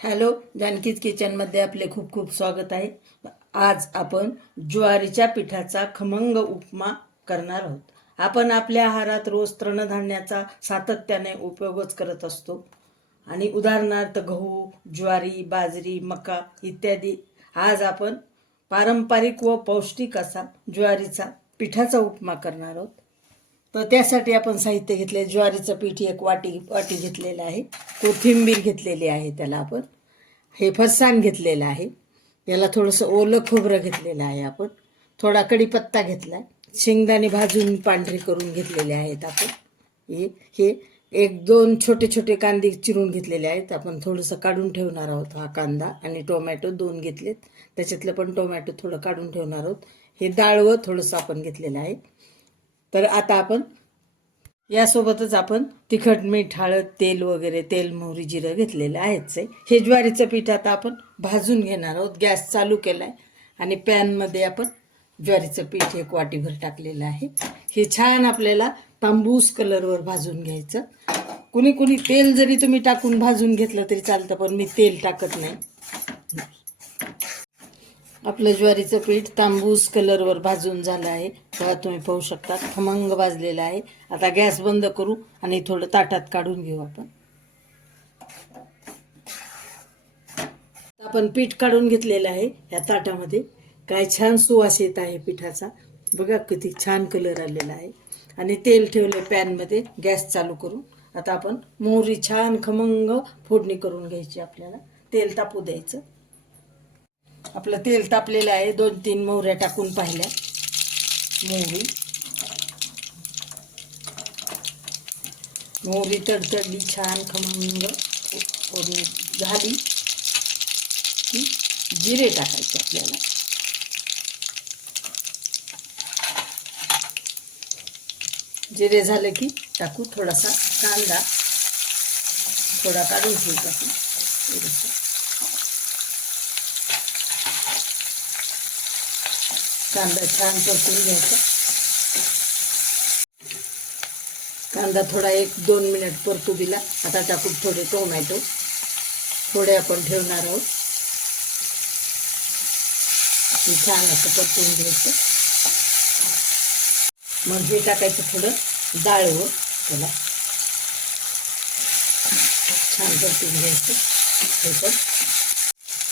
Hello, जानकीज किचनमध्ये आपले खूप खूप स्वागत आहे. आज आपण ज्वारीच्या पिठाचा खमंग उपमा करणार आहोत. आपण आपल्या आहारात रोज तृणधान्याचा सातत्याने उपयोगच करत असतो आणि उदाहरणार्थ गहू, ज्वारी, बाजरी, मका इत्यादी. आज आपण पारंपरिक व पौष्टिक असा ज्वारीचा पिठाचा उपमा करणार आहोत. तर त्यासाठी आपण साहित्य घेतले. ज्वारीचं पीठ एक वाटी घेतलेलं आहे. कोथिंबीर घेतलेली आहे. त्याला आपण हे फरसाण घेतलेलं आहे. याला थोडंसं ओलं खोबरं घेतलेलं आहे. आपण थोडा कढीपत्ता घेतला. शेंगदाणे भाजून पांढरे करून घेतलेले आहेत. आपण हे एक दोन छोटे छोटे कांदे चिरून घेतलेले आहेत. आपण थोडंसं काढून ठेवणार आहोत हा कांदा. आणि टोमॅटो 2 घेतलेत. त्याच्यातलं पण टोमॅटो थोडं काढून ठेवणार आहोत. हे डाळवं थोडंसं आपण घेतलेलं आहे. तर आता आपण यासोबतच आपण तिखट, मीठ, हळद, तेल वगैरे, तेल, मोहरी, जिरं घेतलेलं आहेच आहे. हे ज्वारीचं पीठ आता आपण भाजून घेणार आहोत. गॅस चालू केला आहे आणि पॅनमध्ये आपण ज्वारीचं पीठ एक वाटीभर टाकलेलं आहे. हे छान आपल्याला तांबूस कलरवर भाजून घ्यायचं. कुणी कुणी तेल जरी तुम्ही टाकून भाजून घेतलं तरी चालतं, पण मी तेल टाकत नाही. आपलं ज्वारीचं पीठ तांबूस कलरवर भाजून झालं आहे. तेव्हा तुम्ही पाहू शकता खमंग भाजलेलं आहे. आता गॅस बंद करू आणि थोडं ताटात काढून घेऊ. आपण पीठ काढून घेतलेलं आहे. या ताटामध्ये काय छान सुवास येत आहे पिठाचा. बघा किती छान कलर आलेला आहे. आणि तेल ठेवले पॅनमध्ये. गॅस चालू करून आता आपण मोहरी छान खमंग फोडणी करून घ्यायची. आपल्याला तेल तापू द्यायचं. आपलं तेल तापलेलं आहे. 2-3 मोहऱ्या टाकून पाहिल्या. मोहरी तडतडली, छान खमंग फोडणी झाली की जिरे टाकायचे आपल्याला. जिरे झाले की टाकू थोडासा कांदा. थोडा काढून घेऊ टाकू. कांदा छान परतून घ्यायचा. कांदा थोडा 1-2 मिनिट परतू दिला. आता टाकू थोडे टोमॅटो. थोडे आपण ठेवणार आहोत. छान असं परतून घ्यायचं. मग हे टाकायचं थोडं डाळवं. त्याला छान परतून घ्यायचं. हे पण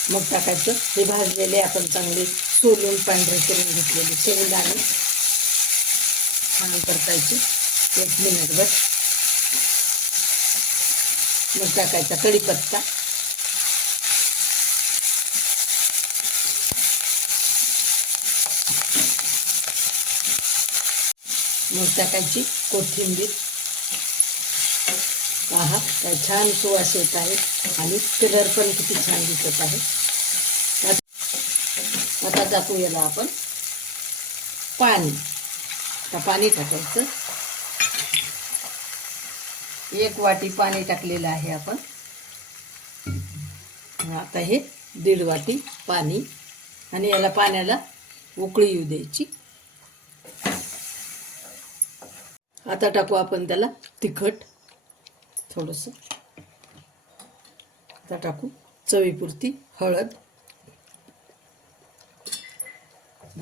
मग टाकायचं हे भाजलेले आपण चांगले सोलून पांढरे करून घेतलेले शेंगदाणे. छान परतायचे 1 मिनिटभर. मग टाकायचा कढीपत्ता. मग टाकायची कोथिंबीर. पहा काय छान सुवास येत आहे आणि कलर पण किती छान दिसत आहे. आता टाकू याला आपण पाणी. आता पाणी टाकायचं. 1 वाटी पाणी टाकलेलं आहे आपण. आता हे 1.5 वाटी पाणी. आणि याला पाण्याला उकळी येऊ द्यायची. आता टाकू आपण त्याला तिखट थोडंसं. आता टाकू चवीपुरती हळद.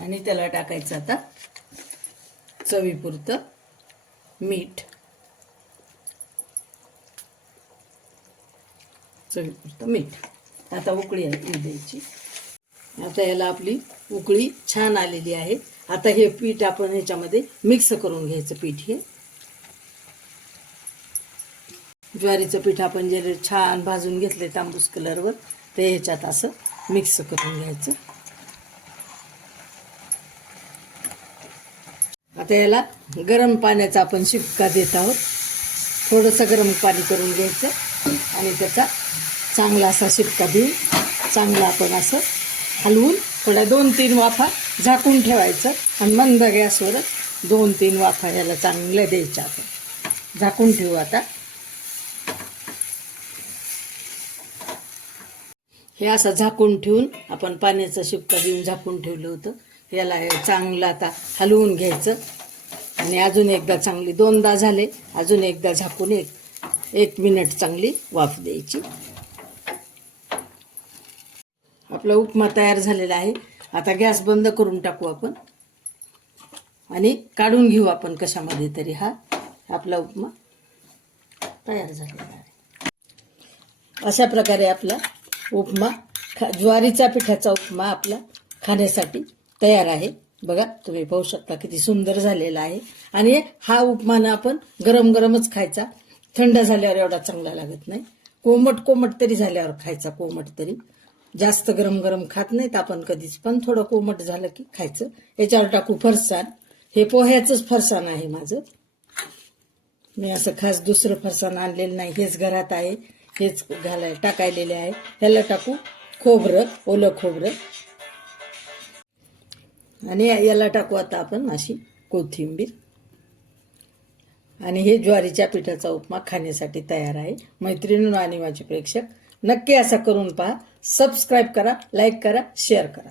आणि त्याला टाकायचं आता चवीपुरतं मीठ. चवीपुरतं मीठ. आता उकळी येऊ द्यायची. आता याला आपली उकळी छान आलेली आहे. आता हे पीठ आपण ह्याच्यामध्ये मिक्स करून घ्यायचं. पीठ हे ज्वारीचं पीठ आपण जे छान भाजून घेतले तांबूस कलरवर, ते ह्याच्यात असं मिक्स करून घ्यायचं. आता याला गरम पाण्याचा आपण शिपका देत आहोत. थोडंसं गरम पाणी करून घ्यायचं आणि त्याचा चांगला असा शिपका देऊन चांगला आपण असं हलवून थोड्या 2-3 वाफा झाकून ठेवायचं. आणि मंद गॅसवर 2-3 वाफा याला चांगल्या द्यायच्या. आपण झाकून ठेवू. आता हे असं झाकून ठेवून आपण पाण्याचा शिपका देऊन झाकून ठेवलं होतं. याला चांगलं आता हलवून घ्यायचं. आणि अजून एकदा चांगली 2दा झाले. अजून एकदा झाकून 1 मिनिट चांगली वाफ द्यायची. आपला उपमा तयार झालेला आहे. आता गॅस बंद करून टाकू आपण आणि काढून घेऊ आपण कशामध्ये तरी. हा आपला उपमा तयार झालेला आहे. अशा प्रकारे आपला उपमा ज्वारीच्या पिठाचा उपमा आपला खाण्यासाठी तयार आहे. बघा तुम्ही पाहू शकता किती सुंदर झालेला आहे. आणि हा उपमा ना आपण गरम गरमच खायचा, थंड झाल्यावर एवढा चांगला लागत नाही. कोमट कोमट तरी झाल्यावर खायचा, कोमट तरी. जास्त गरम गरम खात नाहीत आपण कधीच, पण थोडं कोमट झालं की खायचं. याच्यावर टाकू फरसाण. हे पोह्याचंच फरसाण आहे माझं. मी असं खास दुसरं फरसाण आणलेलं नाही, हेच घरात आहे, हेच टाकायलेले आहे. ह्याला टाकू खोबरं, ओलं खोबरं. आणि याला टाकू आता आपण अशी कोथिंबीर. आणि हे ज्वारीच्या पिठाचा उपमा खाण्यासाठी तयार आहे. मैत्रिणींनो आणि माझे प्रेक्षक, नक्की असा करून पहा. सबस्क्राईब करा, लाईक करा, शेअर करा.